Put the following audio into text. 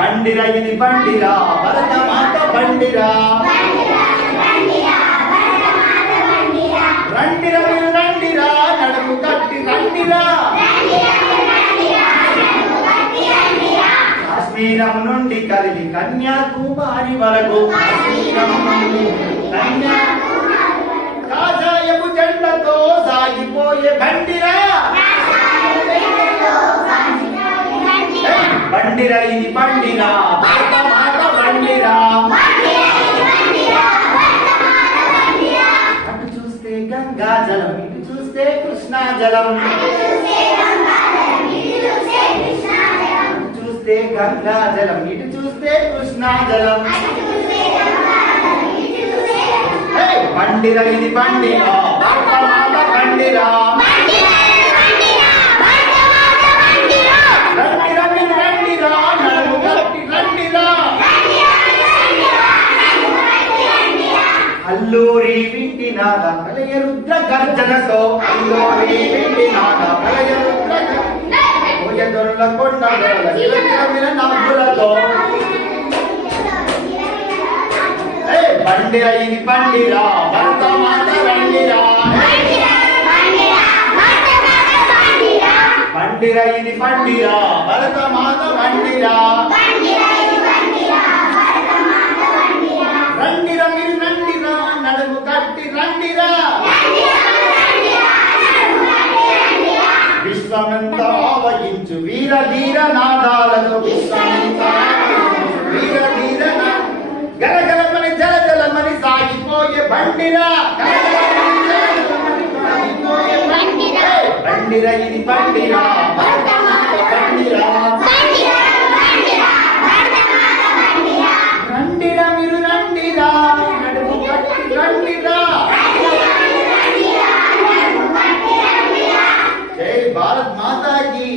బండిరా ఇది బండిరా భరత మాత బండిరా రండిరా మీరు రండిరా నడుము కట్టి రండిరా కాశ్మీరం నుండి కదిలి కన్యాకుమారి వరకు కాషాయపు జెండతో సాగిపోయే బండిరా బండిరా ఇది బండిరా భరత మాత బండిరా అటు చూస్తే గంగా జలం ఇటు చూస్తే కృష్ణా జలం చూస్తే గంగా జలం ఇటు చూస్తే కృష్ణా జలం బండిరా ఇది బండిరా భరత మాత బండిరా రండిరా మీరు రండిరా నడుము కట్టి రండిరా అల్లూరి వింటినాద ప్రళయ రుద్ర గర్జనతో అల్లూరి వింటినాద ప్రళయ రుద్ర దొరల కొండ నాగులతో బండిరా ఇది బండిరా భరత మాత బండిరా బండిరా ఇది బండిరా భరత మాత బండిరా రండిరా మీరు రండిరా నడుము కట్టి రండిరా విశ్వమంతా ఆవహించు వీర ధీర నాదాలతో విశ్వమంతా వీర ధీర గలగలమని జలజలమని సాగిపోయే బండిరా బండిరా ఇది బండిరా భరత మాత బండిరా రండిరా మీరు రండిరా నడుము కట్టి రండిరా జై భారత్ మాతా కీ